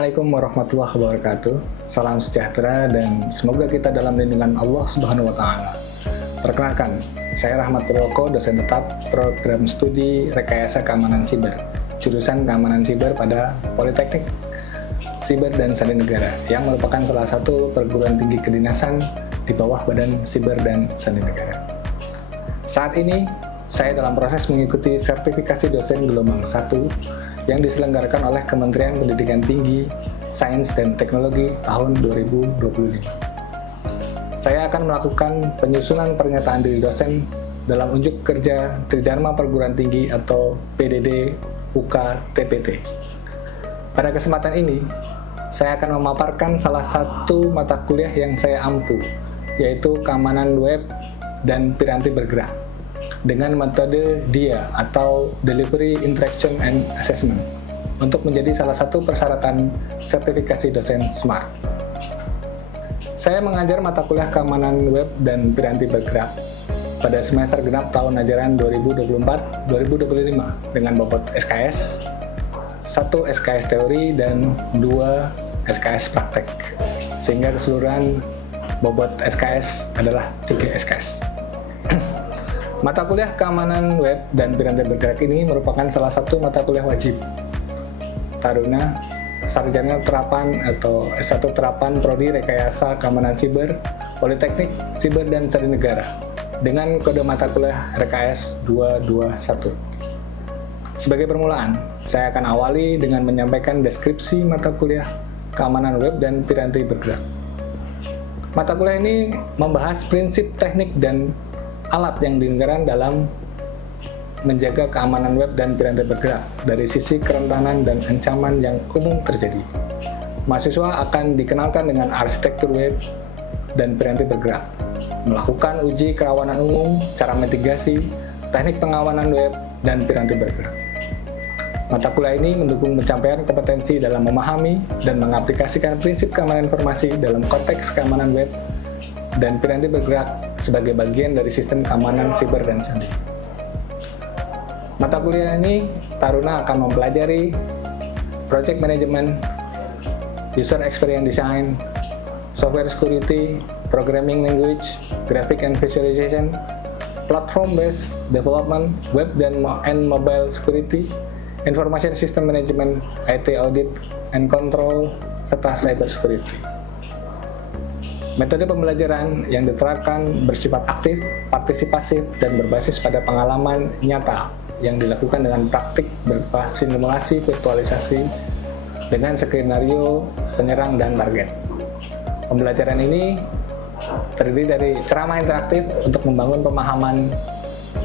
Assalamualaikum warahmatullahi wabarakatuh. Salam sejahtera dan semoga kita dalam lindungan Allah Subhanahu wa taala. Perkenalkan, saya Rahmat Purwoko, dosen tetap program studi Rekayasa Keamanan Siber, jurusan Keamanan Siber pada Politeknik Siber dan Sandi Negara, yang merupakan salah satu perguruan tinggi kedinasan di bawah Badan Siber dan Sandi Negara. Saat ini, saya dalam proses mengikuti sertifikasi dosen gelombang 1 yang diselenggarakan oleh Kementerian Pendidikan Tinggi, Sains dan Teknologi tahun 2025. Saya akan melakukan penyusunan pernyataan diri dosen dalam unjuk kerja Tridharma Perguruan Tinggi atau PDD UK TPT. Pada kesempatan ini, saya akan memaparkan salah satu mata kuliah yang saya ampu, yaitu Keamanan Web dan Piranti Bergerak, dengan metode DIA atau Delivery Interaction and Assessment untuk menjadi salah satu persyaratan sertifikasi dosen SMART. Saya mengajar mata kuliah keamanan web dan piranti bergerak pada semester genap tahun ajaran 2024-2025 dengan bobot SKS, 1 SKS teori dan 2 SKS praktek, sehingga keseluruhan bobot SKS adalah 3 SKS. Mata kuliah keamanan web dan piranti bergerak ini merupakan salah satu mata kuliah wajib Taruna Sarjana Terapan atau S1 Terapan Prodi Rekayasa Keamanan Siber, Politeknik Siber dan Sandi Negara dengan kode mata kuliah RKS 221. Sebagai permulaan, saya akan awali dengan menyampaikan deskripsi mata kuliah keamanan web dan piranti bergerak. Mata kuliah ini membahas prinsip teknik dan alat yang digunakan dalam menjaga keamanan web dan piranti bergerak dari sisi kerentanan dan ancaman yang umum terjadi. Mahasiswa akan dikenalkan dengan arsitektur web dan piranti bergerak, melakukan uji kerawanan umum, cara mitigasi, teknik pengawanan web, dan piranti bergerak. Mata kuliah ini mendukung pencapaian kompetensi dalam memahami dan mengaplikasikan prinsip keamanan informasi dalam konteks keamanan web dan piranti bergerak sebagai bagian dari sistem keamanan siber dan sandi. Mata kuliah ini, Taruna akan mempelajari project management, user experience design, software security, programming language, graphic and visualization, platform-based development, web dan mobile security, information system management, IT audit and control, serta cyber security. Metode pembelajaran yang diterapkan bersifat aktif, partisipasif, dan berbasis pada pengalaman nyata yang dilakukan dengan praktik berupa simulasi virtualisasi dengan skenario penyerang dan target. Pembelajaran ini terdiri dari ceramah interaktif untuk membangun pemahaman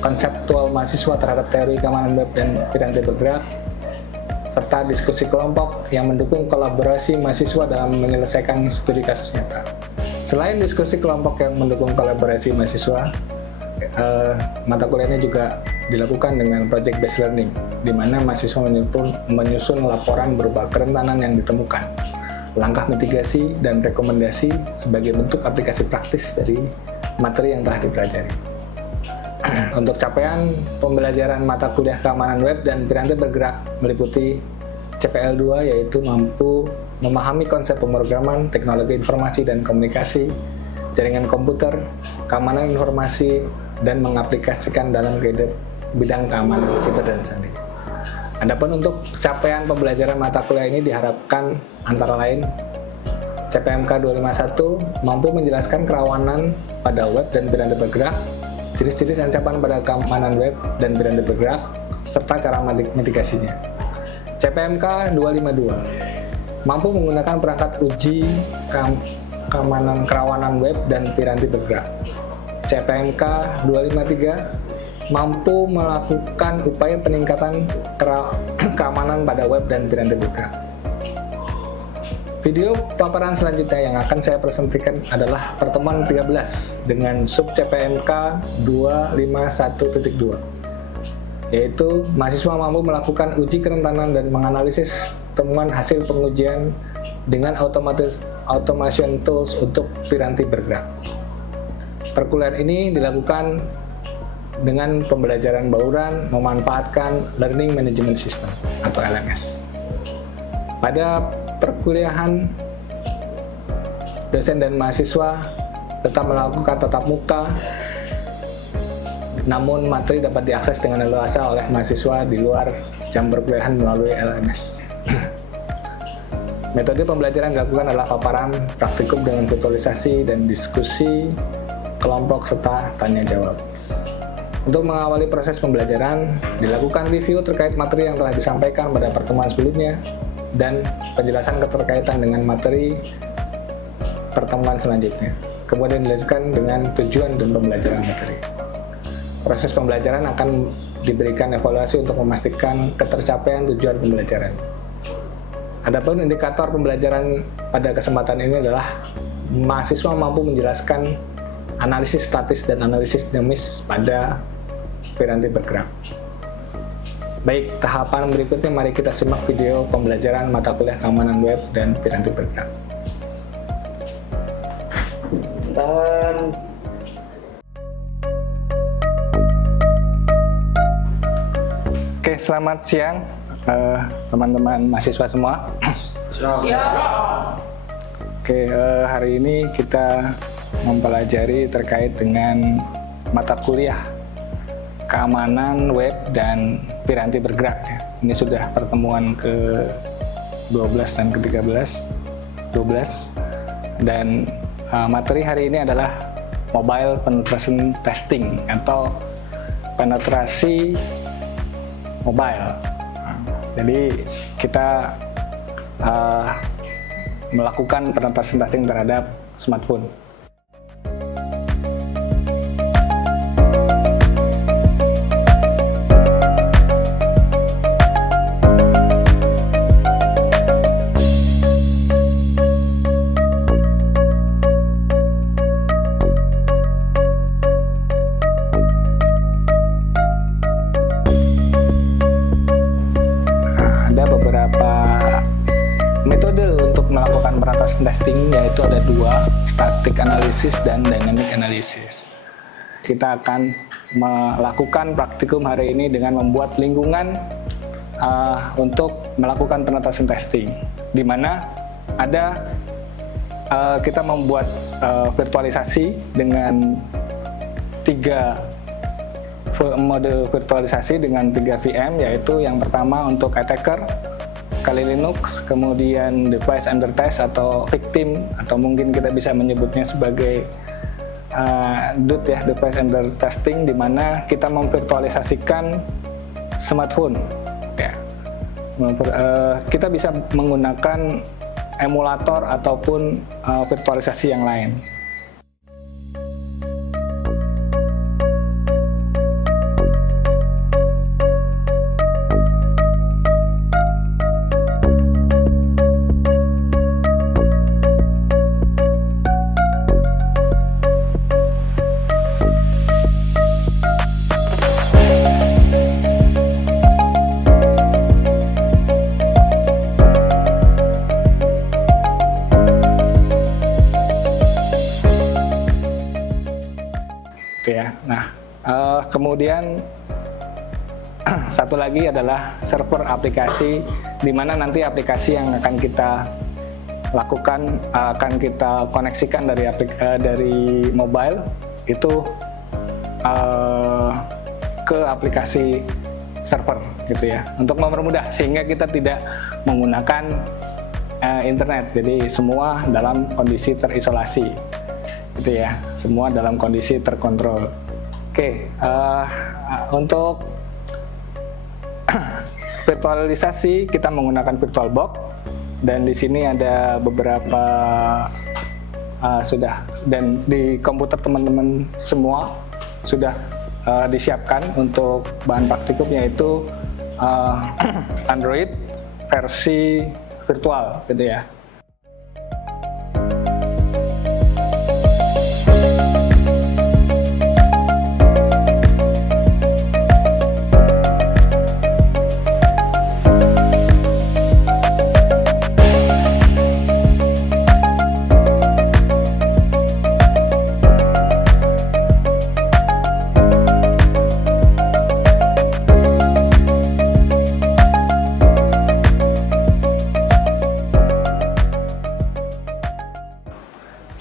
konseptual mahasiswa terhadap teori keamanan web dan piranti bergerak, serta diskusi kelompok yang mendukung kolaborasi mahasiswa dalam menyelesaikan studi kasus nyata. Selain diskusi kelompok yang mendukung kolaborasi mahasiswa, mata kuliah ini juga dilakukan dengan project based learning, di mana mahasiswa menyusun laporan berupa kerentanan yang ditemukan, langkah mitigasi dan rekomendasi sebagai bentuk aplikasi praktis dari materi yang telah dipelajari. Untuk capaian pembelajaran mata kuliah keamanan web dan piranti bergerak meliputi CPL 2, yaitu mampu memahami konsep pemrograman, teknologi informasi dan komunikasi, jaringan komputer, keamanan informasi, dan mengaplikasikan dalam bidang keamanan siber dan sandi. Adapun untuk capaian pembelajaran mata kuliah ini diharapkan antara lain CPMK 251 mampu menjelaskan kerawanan pada web dan piranti bergerak, ciri-ciri ancaman pada keamanan web dan piranti bergerak, serta cara mitigasinya. CPMK 252 mampu menggunakan perangkat uji keamanan kerawanan web dan piranti bergerak. CPMK 253 mampu melakukan upaya peningkatan keamanan pada web dan piranti bergerak. Video paparan selanjutnya yang akan saya presentasikan adalah pertemuan 13 dengan sub CPMK 251.2, yaitu mahasiswa mampu melakukan uji kerentanan dan menganalisis temuan hasil pengujian dengan automation tools untuk piranti bergerak. Perkuliahan ini dilakukan dengan pembelajaran bauran memanfaatkan Learning Management System atau LMS. Pada perkuliahan, dosen dan mahasiswa tetap melakukan tatap muka, namun materi dapat diakses dengan leluasa oleh mahasiswa di luar jam perkuliahan melalui LMS. Metode pembelajaran dilakukan adalah paparan, praktikum dengan virtualisasi, dan diskusi kelompok serta tanya jawab. Untuk mengawali proses pembelajaran, dilakukan review terkait materi yang telah disampaikan pada pertemuan sebelumnya dan penjelasan keterkaitan dengan materi pertemuan selanjutnya. Kemudian dilanjutkan dengan tujuan dan pembelajaran materi. Proses pembelajaran akan diberikan evaluasi untuk memastikan ketercapaian tujuan pembelajaran. Adapun indikator pembelajaran pada kesempatan ini adalah mahasiswa mampu menjelaskan analisis statis dan analisis dinamis pada piranti bergerak. Baik, tahapan berikutnya mari kita simak video pembelajaran mata kuliah keamanan web dan piranti bergerak. Oke, selamat siang teman-teman mahasiswa semua. Oke, hari ini kita mempelajari terkait dengan mata kuliah keamanan web dan piranti bergerak. Ini sudah pertemuan ke-12 dan ke-13, 12, dan materi hari ini adalah mobile penetration testing atau penetrasi mobile. Jadi kita melakukan penetration testing terhadap smartphone. Ada beberapa metode untuk melakukan penetration testing, yaitu ada dua, static analysis dan dynamic analysis. Kita akan melakukan praktikum hari ini dengan membuat lingkungan untuk melakukan penetration testing, di mana ada kita membuat virtualisasi dengan 3 mode virtualisasi dengan 3 VM, yaitu yang pertama untuk attacker, Kali Linux, kemudian device under test atau victim, atau mungkin kita bisa menyebutnya sebagai DUT ya, device under testing, di mana kita memvirtualisasikan smartphone. Ya. Kita bisa menggunakan emulator ataupun virtualisasi yang lain. Ya. Nah, kemudian satu lagi adalah server aplikasi, di mana nanti aplikasi yang akan kita lakukan akan kita koneksikan dari mobile itu ke aplikasi server gitu ya, untuk mempermudah sehingga kita tidak menggunakan internet. Jadi semua dalam kondisi terisolasi. Gitu ya, semua dalam kondisi terkontrol. Oke, untuk virtualisasi kita menggunakan VirtualBox, dan di sini ada beberapa sudah, dan di komputer teman-teman semua sudah disiapkan untuk bahan praktikum, yaitu Android versi virtual gitu ya.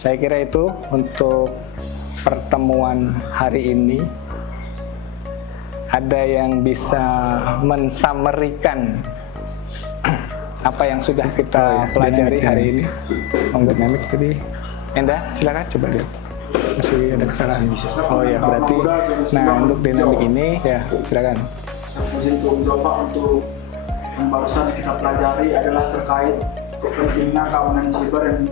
Saya kira itu untuk pertemuan hari ini. Ada yang bisa mensummary-kan apa yang sudah kita pelajari hari ini? Dinamik tadi. Enda, silakan coba lihat. Masih ada kesalahan. Oh ya, berarti. Nah, untuk dinamik ini, ya silakan. Saya mencoba untuk yang barusan kita pelajari adalah terkait pentingnya keamanan siber, yang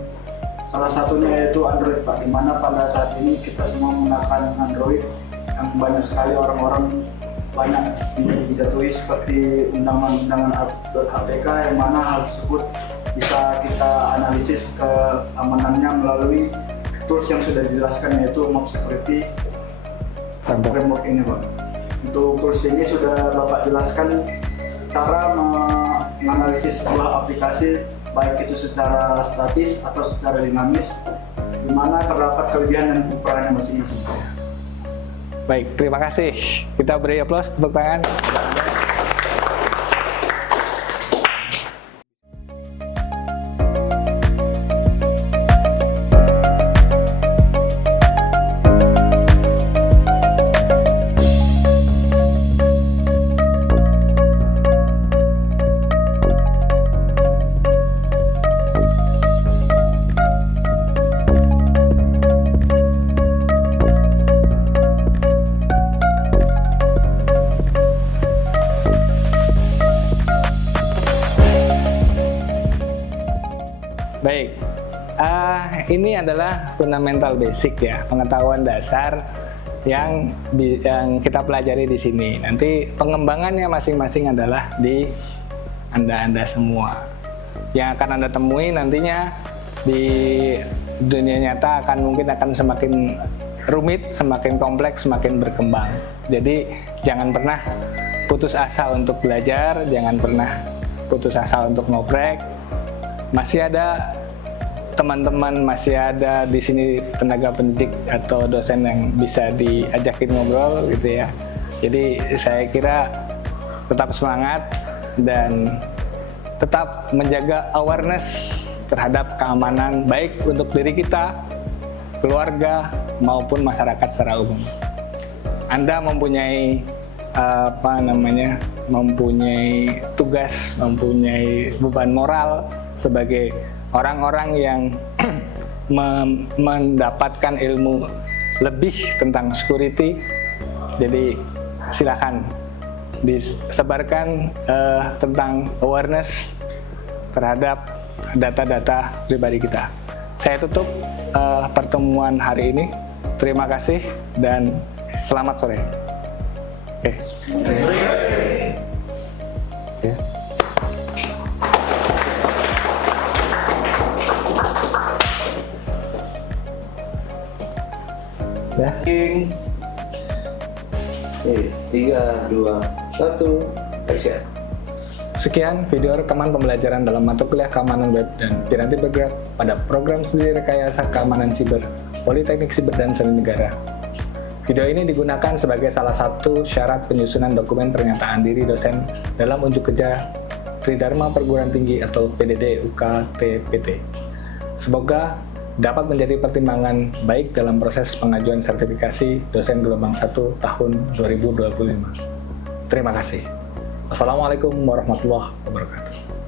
salah satunya yaitu Android, Pak. Dimana pada saat ini kita semua menggunakan Android, yang banyak sekali orang-orang banyak dijatuhi seperti undangan-undangan APK, yang mana hal tersebut bisa kita analisis keamanannya melalui tools yang sudah dijelaskan, yaitu Map Security Framework ini, Pak. Untuk tools ini sudah Bapak jelaskan cara menganalisis sebuah aplikasi, baik itu secara statis atau secara dinamis, di mana terdapat kelebihan dan kekurangannya masing-masing. Baik, terima kasih. Kita beri aplaus, tepuk tangan. Baik, ini adalah fundamental basic ya, pengetahuan dasar yang kita pelajari di sini. Nanti pengembangannya masing-masing adalah di Anda semua. Yang akan Anda temui nantinya di dunia nyata mungkin akan semakin rumit, semakin kompleks, semakin berkembang. Jadi jangan pernah putus asa untuk belajar, jangan pernah putus asa untuk ngoprek. Masih ada teman-teman, masih ada di sini tenaga pendidik atau dosen yang bisa diajakin ngobrol gitu ya. Jadi saya kira tetap semangat dan tetap menjaga awareness terhadap keamanan baik untuk diri kita, keluarga maupun masyarakat secara umum. Anda mempunyai mempunyai tugas, mempunyai beban moral sebagai orang-orang yang mendapatkan ilmu lebih tentang security. Jadi silakan disebarkan tentang awareness terhadap data-data pribadi kita. Saya tutup pertemuan hari ini. Terima kasih dan selamat sore. Oke. Ya. Ya. Oke, 3, 2, 1, action. Sekian video rekaman pembelajaran dalam mata kuliah keamanan web dan Piranti Bergerak pada program studi rekayasa keamanan siber Politeknik Siber dan Seni Negara. Video ini digunakan sebagai salah satu syarat penyusunan dokumen pernyataan diri dosen dalam unjuk kerja Tridharma Perguruan Tinggi atau PDD UKT-PT. Semoga dapat menjadi pertimbangan baik dalam proses pengajuan sertifikasi dosen gelombang 1 tahun 2025. Terima kasih. Wassalamualaikum warahmatullahi wabarakatuh.